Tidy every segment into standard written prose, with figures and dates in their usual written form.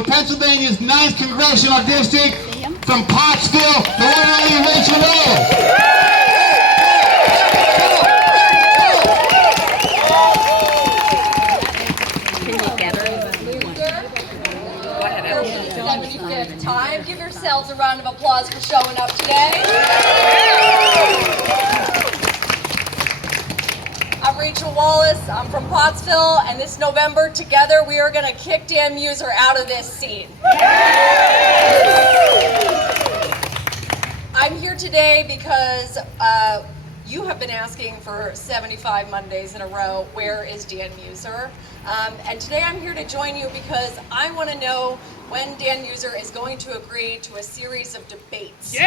for Pennsylvania's 9th Congressional District, from Pottsville, the one and only Rachel Wallace. Time. Give yourselves a round of applause for showing up today. I'm Rachel Wallace. I'm from Pottsville, and this November, together, we are going to kick Dan Muser out of this seat. I'm here today because you have been asking for 75 Mondays in a row, where is Dan Muser? And today I'm here to join you because I want to know when Dan Muser is going to agree to a series of debates. You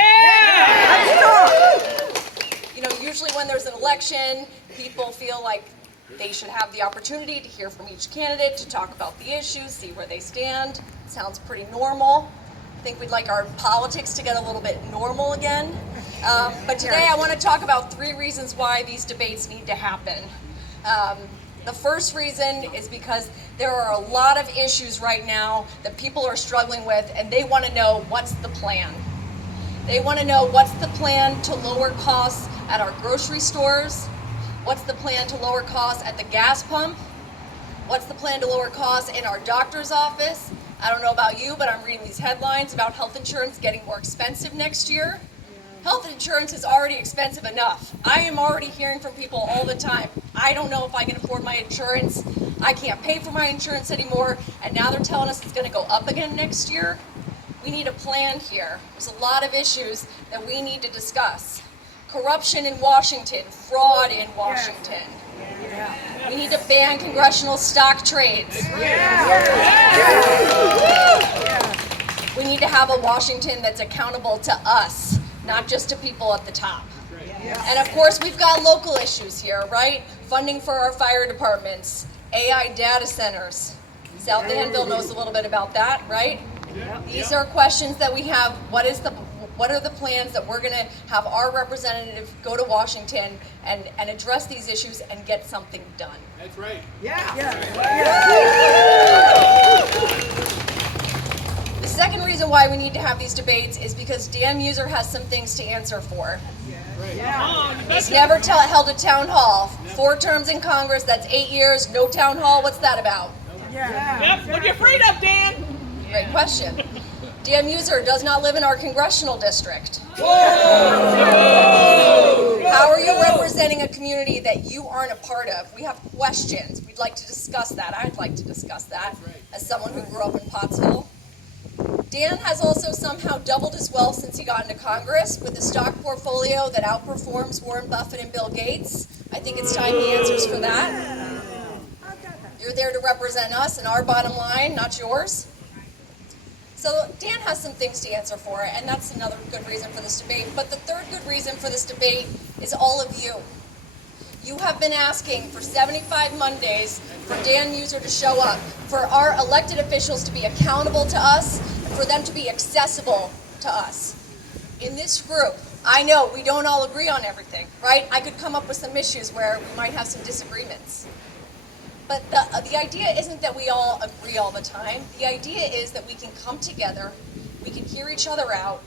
know, usually when there's an election, people feel like they should have the opportunity to hear from each candidate, to talk about the issues, see where they stand. Sounds pretty normal. I think we'd like our politics to get a little bit normal again. But today I want to talk about 3 reasons why these debates need to happen. The first reason is because there are a lot of issues right now that people are struggling with, and they want to know what's the plan. They want to know what's the plan to lower costs at our grocery stores, what's the plan to lower costs at the gas pump, what's the plan to lower costs in our doctor's office. I don't know about you, but I'm reading these headlines about health insurance getting more expensive next year. Health insurance is already expensive enough. I am already hearing from people all the time, I don't know if I can afford my insurance, I can't pay for my insurance anymore, and now they're telling us it's going to go up again next year. We need a plan here. There's a lot of issues that we need to discuss. Corruption in Washington, fraud in Washington. We need to ban congressional stock trades. We need to have a Washington that's accountable to us, not just to people at the top. And of course, we've got local issues here, right? Funding for our fire departments, AI data centers. South Danville knows a little bit about that, right? These are questions that we have. What are the plans that we're going to have our representative go to Washington and address these issues and get something done? That's right. The second reason why we need to have these debates is because Dan Muser has some things to answer for. He's never held a town hall. 4 terms in Congress, that's 8 years, no town hall. What's that about? Yep, what are you afraid of, Dan? Great question. Dan Muser does not live in our congressional district. How are you representing a community that you aren't a part of? We have questions. We'd like to discuss that. I'd like to discuss that as someone who grew up in Pottsville. Dan has also somehow doubled his wealth since he got into Congress with a stock portfolio that outperforms Warren Buffett and Bill Gates. I think it's time he answers for that. You're there to represent us and our bottom line, not yours. So Dan has some things to answer for, and that's another good reason for this debate. But the third good reason for this debate is all of you. You have been asking for 75 Mondays for Dan Muser to show up, for our elected officials to be accountable to us, and for them to be accessible to us. In this group, I know we don't all agree on everything, right? I could come up with some issues where we might have some disagreements. But the idea isn't that we all agree all the time. The idea is that we can come together, we can hear each other out,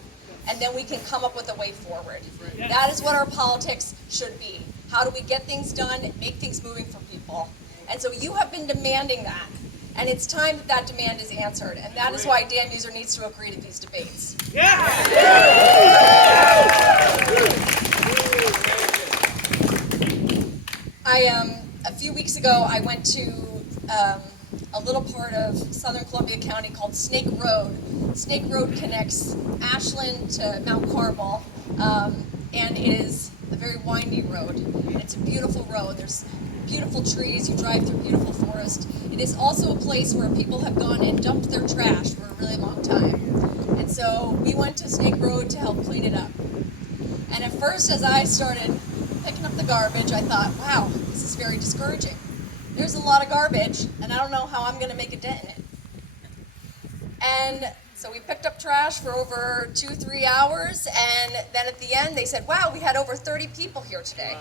and then we can come up with a way forward. That is what our politics should be. How do we get things done, make things moving for people? And so you have been demanding that. And it's time that that demand is answered. And that is why Dan Muser needs to agree to these debates. A few weeks ago, I went to a little part of southern Columbia County called Snake Road. Snake Road connects Ashland to Mount Carmel, and it is a very windy road. And it's a beautiful road. There's beautiful trees. You drive through beautiful forest. It is also a place where people have gone and dumped their trash for a really long time. And so we went to Snake Road to help clean it up. And at first, as I started picking up the garbage, I thought, wow, this is very discouraging. There's a lot of garbage, and I don't know how I'm going to make a dent in it. And so we picked up trash for over 2-3 hours, and then at the end they said, wow, we had over 30 people here today.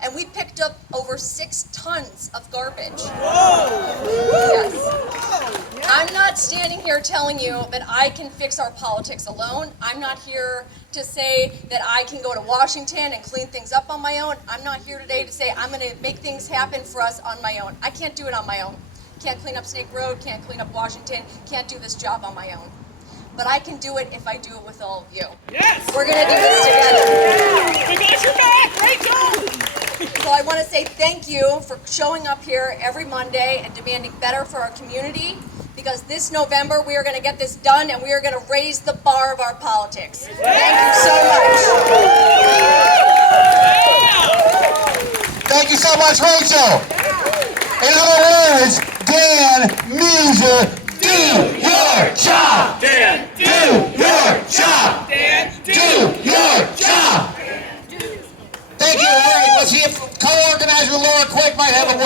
And we picked up over 6 tons of garbage. Whoa! Yes. I'm not standing here telling you that I can fix our politics alone. I'm not here to say that I can go to Washington and clean things up on my own. I'm not here today to say I'm going to make things happen for us on my own. I can't do it on my own. Can't clean up Snake Road, can't clean up Washington, can't do this job on my own. But I can do it if I do it with all of you. Yes! We're going to do this together. We got your back, Rachel! So I want to say thank you for showing up here every Monday and demanding better for our community, because this November we are going to get this done and we are going to raise the bar of our politics. Thank you so much. Thank you so much, Rachel. In other words, Dan Muser, do your job. Dan! Do your job. Dan! Do your job. Thank you. All right, let's see if co-organizer Laura Quick might have a word.